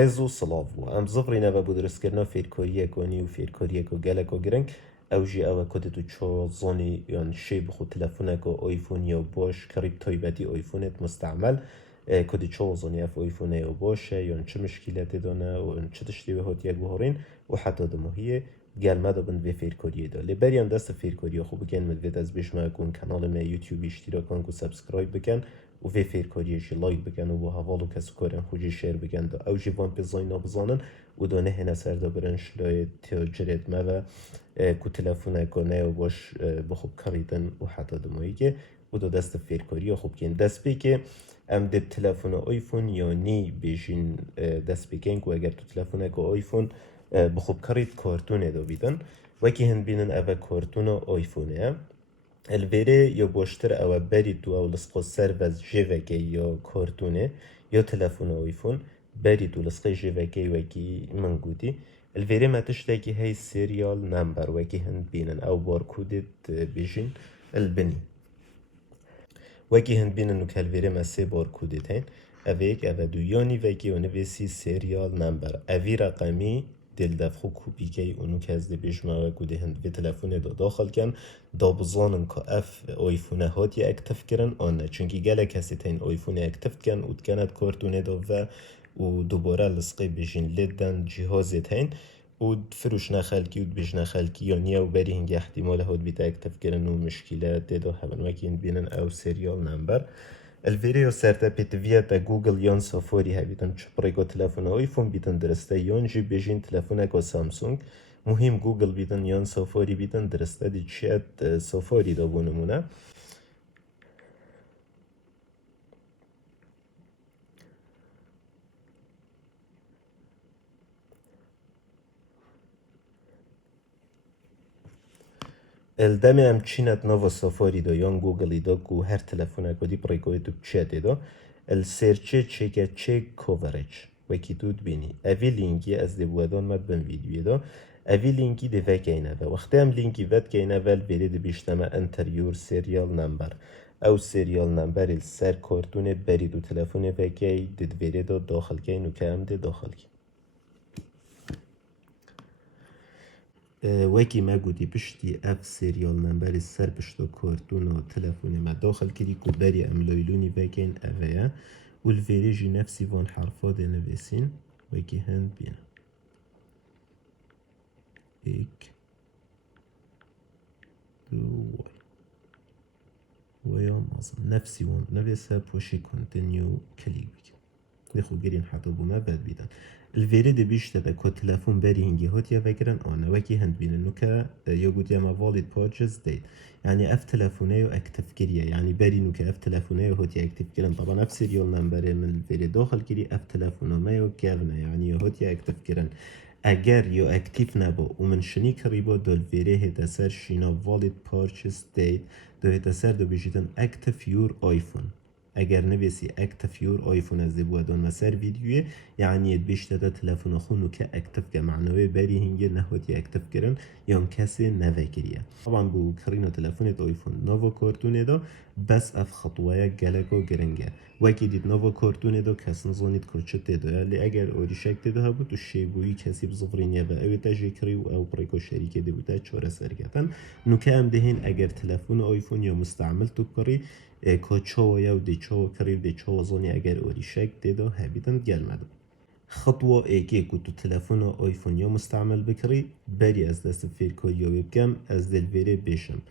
رزو سلاو ام زفری نبا بود درست کردن فیرکاریه کنی و فیرکاریه کو گلک و گرنگ او جی او کدی تو چه زانی یعنی شی بخو تلفونه کو آیفون یا باش کریب تایبتی آیفونت مستعمل کدی چه زانی اف آیفونه یا باشه یا چه مشکلاتی داره و چه تشتی به هات یک بهارین و حتی دماهیه گرمه دا بند و فیرکاریه دا لبریان دست فیرکاریه خوب بگن مدوید از بیش ما کن کانال ما یوتیوب اشتراک کن و سابسکرایب بکن و وی فیرکاریش لایک بکن و هوالو کس کارن خوجی شیر بکن دا او جوان بزاین بزانن و دا نه نسر دا برنش لای تجارت ما و کو تلفن کنه و باش بخوب کاریدن و حتی دمایی که و دا دست فیرکاریه خوب کن دست بی که ام ده تلفن آیفون یا نی بیشین دست بکن که اگر تو تلفن که آیفون بخوب کارید کارتونه دا بیدن وکی هند بینن اوه کارتون آیفونه الویره یا باشتر اوه برید تو او لسقا سر وز جوکه یا کارتونه یا تلفن آیفون برید تو لسقا جوکه وکی من گودی الویره متشته که هی سریال نمبر وکی هند بینن او بارکودت بیشین البنی وکی هند بینن که الویره مسه بارکودت هین اوه دو یانی وکی و نویسی سریال نمبر اوی رقمی دل دفخو کوپی که اونو که از دی بیش موقع گوده هند به تلفونه دا داخل کن دا بزانن که اف آیفونه هاتی اکتف کرن آنه چونکه گله کسی تا این آیفونه اکتف کن او کند کارتونه دا و دوباره لسقه بیشین لیدن جهازت هین و فروش نخلکی و بیش نخلکی یا نیا و بری هنگه احتمال هات بیتا اکتف کرن و مشکلات دا هبن وکی بینن او سریال نمبر الفيديو سرتبت فيا تا جوجل يان سافاري هبيتن چپريگو تلفون آيفون بيتن درسته يان جي بيجين تلفونكو سامسونگ مهم جوجل بيتن يان سافاري بيتن درسته دي چيت سافاري دا بونمونه الدم ام چینت نوا سافاری دا یان گوگلی دا کو هر تلفونه کدی پریکوی تو چه دا السرچه چه چه کوورج وکی تود بینی اوی لینکی از دی بودان مد بن ویدیو دا اوی لینکی دی وکینه و وقتی هم لینکی ود کینه ول برید بیشتمه انتریور سریال نمبر او سریال نمبر السر کارتون برید و تلفونه وکی دید برید دا داخل کین و که هم دی داخل کین وکی ما گودی پشتی اف سریال نمبر سر پشتا کارتون و تلفون ما داخل کردی که بری املایلونی وکین اوه و الویریجی نفسی وان حرفا ده نویسین وکی هند بین ایک دو ویا مازم نفسی وان نویسه پوشی کنتینیو کلیک بکن دخو گرین حتی بوما بد بیدن الویره دی بیشتر ده که تلفون بری هنگی هات یا وگرن آنه وکی هند بینن نو که یا گوتی اما والید پارچز دید یعنی اف تلفونه یو اکتف کریه یعنی بری نو که اف تلفونه یو هات یا اکتف کرن طبعا اف سریال نمبره من الویره داخل کری اف تلفونه ما یو گرنه یعنی یو هات یا اکتف کرن اگر یو اکتیف نبا و من شنی کریبا دو الویره هت اثر شینا والید پارچز دید دو هت اثر دو بیشتن اکتف یور آیفون اگر نویسی اکتف یور آیفون از بودان مسر ویدیوی یعنی بیشتر تلفن خونو که اکتف که معنوی بری هنگی نهاتی اکتف کرن یا کسی نوکریه طبعا بو کرین تلفونت آیفون نوو کارتونه دا بس اف خطوه گلگو گرنگه وکی دید نوو کارتونه دا کس نزانید کرچت دا یعنی اگر اوریشک دا بود و شیبویی کسی بزفرینیه و اوی تجی کری و او پریکو شریکه دی بوده چاره سرگتن نو که هم دهین اگر تلفون آیفون یا مستعمل تو کاری که چاو یا دی چاو کریب دی چاو زانی اگر اوریشک دیدا هبیدن گلمده خطوه ایگه که تو تلفن آیفون یا مستعمل بکری بری از دست فیرکاری یا بکم از دلویره بیشم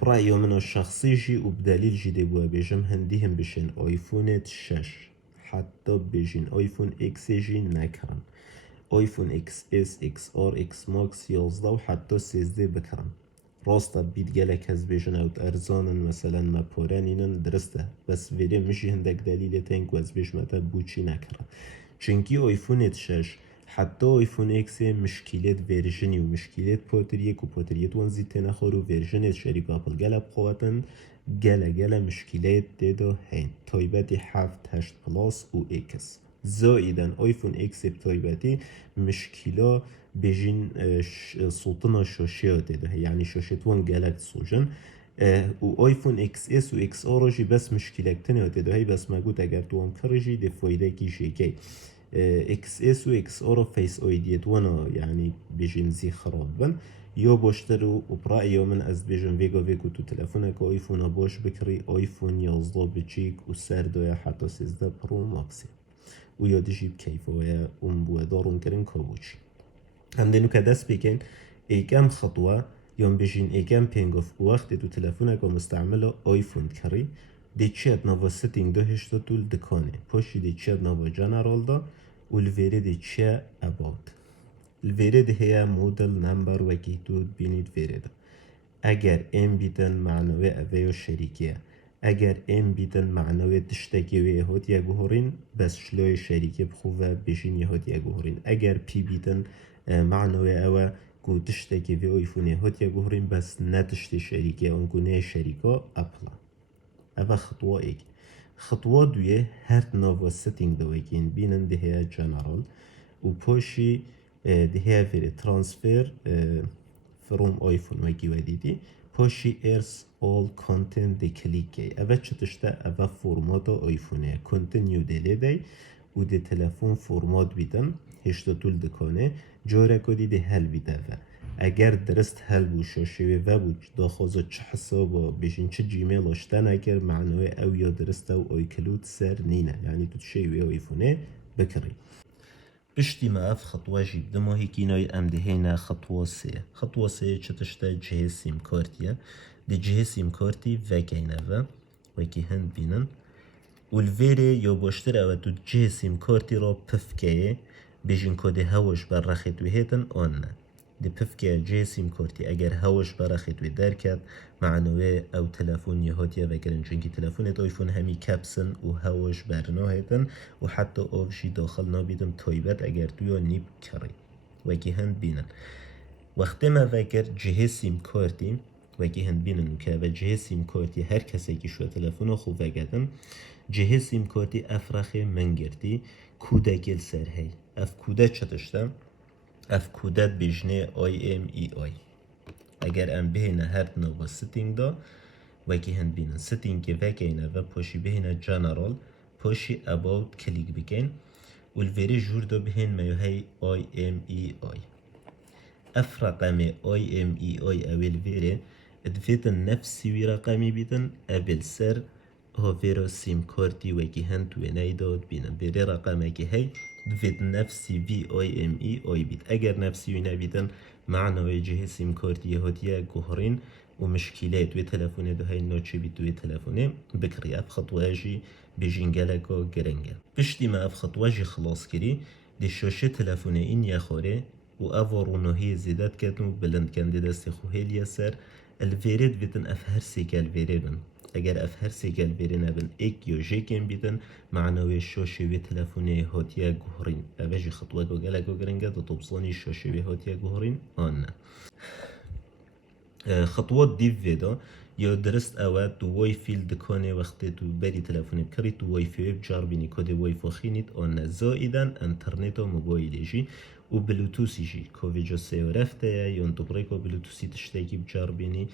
برای من الشخصی جی و بدلیل جی دی بوا بیشم هندی هم بشن آیفونت 6 حتی بشین آیفون اکس جی نکرن آیفون اکس اس اکس آر اکس ماکس 11 و حتی 13 بکرن راستا بید گلک از بیشن اوت ارزانن مثلا ما پورانینن درسته بس ویده مشی هندک دلیل تنگ و از بیش متا بوچی نکرن چونکی آیفون 6 حتی آیفون اکس مشکلات ورژنی و مشکلات پاتریک و پاتریت وانزی تنخور و ورژنت شریک اپل گلب خواتن گله مشکلات دیدا هین تایبتی 7 پلاس و اکس زائداً آیفون اکس بتایبتی مشکلا بجين صوتنا شاشة ده يعني شاشة وان جالاكس سوجن و آيفون اكس اس و اكس ار جي بس مشكلة تانية ده هي بس موجود اگر تو هم كرجي ده فايدة كي شيكي اکس اس و اکس او رو فیس اویدیت وانا يعني بيجين زي خراب بن يو بوشترو وبرأيو من از بيجن فيجو تو تلفونك ايفون بوش بكري ايفون 11 بچيك و سردو يا حتى 13 برو ماكسي و يادي جيب كيفه ويا بو دارون كرين كابوچي هندينو كدس بيكين ايكام خطوة يوم بيجين ايكام بينغوف وقت تو تلفونك مستعمله ايفون كري دي تشات نوفا سيتنج ده هشتو تول دكانه پوشی دي تشات نوفا جنرال دا و الفيري دي تشا اباوت الفيري دي هي مودل نمبر وكي تو بينيد فيري دا اگر ام بیتن معنوی اویو شریکیه اگر ام بیتن معنوی تشتکی وی هوت یا گوهرین بس شلوی شریکی بخواه بشین یه هوت یا گوهرین اگر پی بیتن معنوی اوه گو تشتکی وی ایفونی هوت یا گوهرین بس نتشتی شریکی اون گونه شریکا اپلا اوه خطوه ایک خطوه دویه هر ناوا ستینگ دویگین بینن ده هیا جنرال و پوشی ده هیا ویری ترانسفر from iPhone وگی ودیدی پاشی ارس all content دی کلیکی اوه چتشته اوه فرمات آیفونه کنتینیو دیلی دی و دی تلفون فرمات بیدن هشتا طول دکانه جاره کدی دی هل بیده و اگر درست هل بو شاشوی و بود داخوزا چه حسابا بیشین چه جیمیل اشتن اگر معنوی او یا درست او آیکلود سر نینه یعنی تو شیوی آیفونه بکری بشتي ما اف خطوة جيب دمو هيكيناي ام دهينا خطوة سي چتشتا جهاز سيم كارتيا دي جهاز سيم كارتي وكينا و وكي هند بينن والفيري يو باشتر او تو جهاز سيم كارتي را پفكيه بيجين كودي هوش برخيت وهيتن آن دي پفكيه جهاز سيم كارتي اگر هوش برخيت ودركت معنوه او تلفون يهاتيا وكرن چونكي تلفونت ايفون همي كابسن و هوش برناهتن و حتى اوشي داخل نابيدم تايبت اگر تويا نيب كري وكي هند بينن وقت ما وكر جهاز سيم كارتي وكي هند بينن که و جهاز سيم كارتي هر کسی که شو تلفون خوب وگدن جهاز سيم كارتي افرخي من گرتي کودکل سر هی اف کودت چتشتم اف کودت بجنه IMEI اگر ام بهینه هر نوبا ستینگ دا وکی هند بینن ستینگ که وکینه و پاشی بهینه جنرال پاشی about کلیک بکن و الوری جور دا بهین میو هی IMEI اف رقم IMEI اول ویره ادفیتن نفسی وی رقمی بیدن ابل سر ها ویرا سیم کارتی وکی هند توی نیداد بینن بره رقمه که هی دوید نفسی IMEI بید اگر نفسی وی نبیدن معنوی جهاز سیم کارتی هاتیه گوهرین و مشکلات و تلفونه ده های ناچه بید دوی تلفونه بکری اف خطوه جی بجینگلک و گرنگه پشتی ما اف خطوه جی خلاص کری دی شاشه تلفونه این یخاره و اوارونهی زیدت کردن و بلند کنده دست خوهیل سر الویرد بیتن اف هر سیک الویردن اگر اف هر سیک الویره نبن ایک یا جیکن بیتن معنوی شاشه و تلفونه هاتیه گوهرین اوه خطوه گلک و گرنگه دا توبصانی شاشه و هاتیه گوهرین آن خطوات دیو ویدا یا درست اوه تو وای فیل دکانه وقتی تو بری تلفونه بکری تو وای فی بجار بینی کد وای فاخینید آن زائدن انترنت و موبایلی جی و بلوتوسی جی که جا سه رفته یا انتبریک و بلوتوسی تشتاکی بجار بینی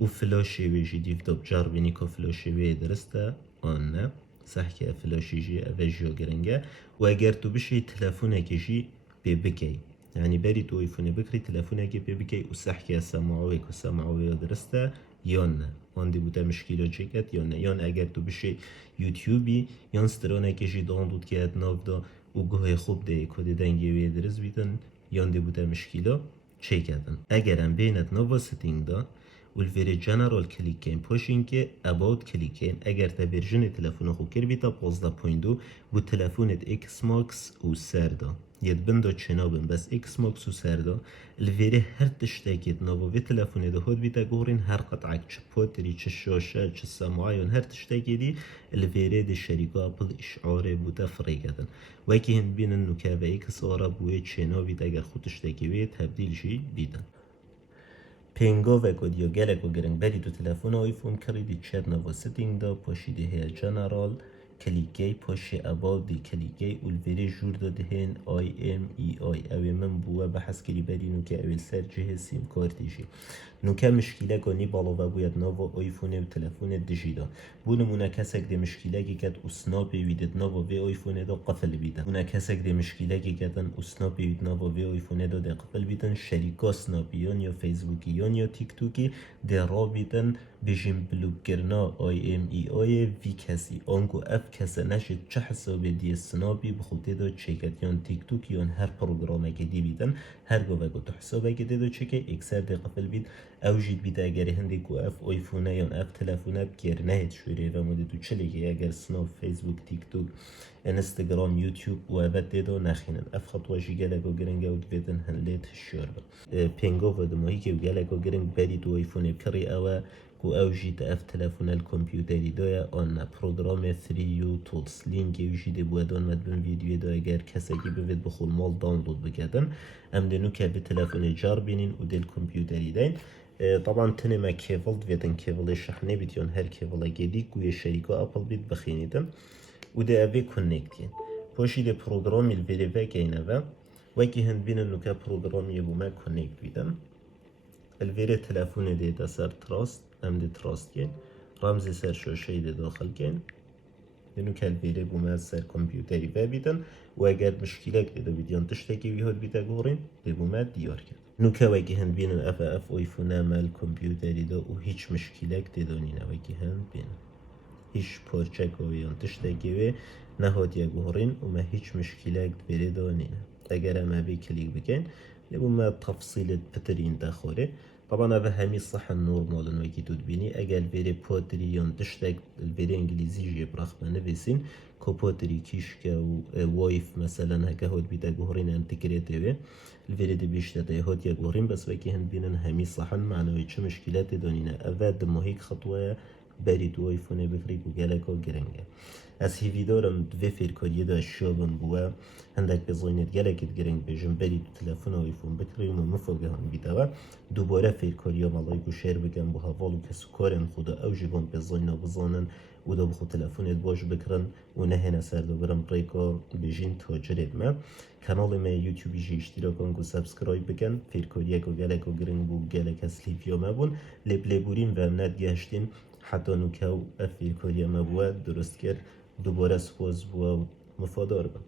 و فلاشی ویجی دیو دا بجار بینی که فلاشی وی درسته آن نه صح که فلاشی جی اوه جا گرنگه و اگر تو بشی تلفونه که جی بکی يعني بري تو ايفون بكري تلفونك بيبكي وسحكي سماعوي كسماعوي درسته يون عندي بوده مشكله جيكت يون اگر تو بشي يوتيوبي يون سترونه كجي داونلود كيت نافدا وگوه خوب ده کد دنگی وی درس بیتن یان دی بوده مشکیلا چه کردن اگر هم بینت نوا ستینگ دا والفيري جنرال کلیک کن پاشین که about کلیک کن اگر تا ورژن تلفون خو کر بیتا 15.2 و تلفونت اکس ماکس و سردا ید بندا چنابن بس اکس ماکس و سردا الفيري هر تشتاکید نوا و تلفون ده هود بیتا گورین هر قطعک چه پوتری چه شاشه چه سماعیون هر تشتاکیدی الفيري ده شركة ابل اشعاره بوده فريقدن وكي هن بينن نكابه اكس آرا بوه چناوید اگر خودش تکیوه تبدیل شی بیدن پینگا و کد یا گلک و گرنگ بری تو تلفون آیفون کردی چت نوا ستینگ دا پاشیده هیا جنرال کلیگی پاش ابال دی کلیگی والفيري جوردا دهن IMEI اوی من بوه بحث کری بدینو که اویل سر جه سیم کارتیشی نو که مشکله گانی بالا و باید ناوا آیفونه و تلفون دجیدا بو نمونه کسک ده مشکله گید اسناپی ویدت ناوا وی آیفونه دا قفل بیدن نمونه کسک ده مشکله گیدن اسناپی وید ناوا وی آیفونه دا ده قفل بیدن شریکا سناپیان یا فیسبوکیان یا تیک توکی ده را بیدن بجیم بلوک کرنا IMEI وی کسی آنگو اف کسی نشد چه حسابی دی سناپی بخوده دا چکت یان تیک توک یان هر پروگرامه که دی بیدن هر گوه گو تو حسابه که دی دا چکه اکسر دی قفل بید او جید بیده اگر هنده کو اف آیفونه یان اف تلفونه بگیر نهید شوره و موده تو چلیگه اگر سناپ فیسبوک تیک توک انستگرام یوتیوب و ابد دیدا نخینن اف خطواشی گلگو گرنگ او دویدن هنلیت شور با پینگو و دماهی که گلگو گرنگ بری دو آیفونه بکری اوه کو او جید اف تلفون الکمپیوتری دایا آن پروگرام 3U Tools لینک او جید بودان مدبن ویدیو دا اگر کسی که بوید بخول مال دانلود بکدن ام دنو که به تلفون جار بینین و دل کمپیوتری دین طبعا تنه ما کیبل دویدن کیبل شحنه بیتیون هر کیبل گیدی کوی شریکا اپل بیت بخینیدن و ده اوی کنکتین پاشی ده پروگرامی الویری وکینه و وکی هند بینن نو که پروگرامی بو ما کنکت بیدن الویری تلفون ده سر تراست ام ده تراست کن رمز سر شاشه ده داخل کن دنو که الویری بو ما سر کمپیوتری و بیدن و اگر مشکله ده بیدیان تشتکی ویهود بیتا گورین ده بو ما دیار کن نو که وکی هند بینن اف آیفونه مال کمپیوتری ده و هیچ مشکله ده دانینه وکی هند بینن هیچ پارچه کویان تشتکی و نهاد یک گورین و ما هیچ مشکله بری دانینه اگر ما بی کلیک بکن لبو ما تفصیل بترین داخله طبعا هذا همي صح النورمال انه يكي تدبيني اگر بيري بودري يون تشتاق البيري انجليزي جيب رخبة نفسين كو بودري كيشكا وايف مثلا هكا هود بيتا جوهرين انتكريتي بي البيري دي بيشتا هود يا جوهرين بس وكي هن بينن همي صحن معنوي چه مشكلات دونينا افاد مهيك خطوة بری تو آیفونه بکری کو گلک و گرنگه از هیوی دارم دوی فیرکاریه دا شابم بوه هندک بزاینت گلکت گرنگ بجم بری تو تلفن آیفون بکری و مفاقه هم بیده دوباره فیرکاریه مالای کو شیر بگم بو حوالو کسو کارن خودا او جیبان بزاینا بزانن و دا بخو تلفونت باش بکرن و نهین سر دا برم ریکا بجین تاجرت ما کانال ما یوتیوبی جی اشتراک کن و سابسکرایب بکن فیرکاریه کو گلک و گرنگ بو گلک اسلیفیا ما بون لبوریم و امنت گشتین حتی نوکه و فیرکاری ما بود درست کرد دوباره سپاس بود مفادار بود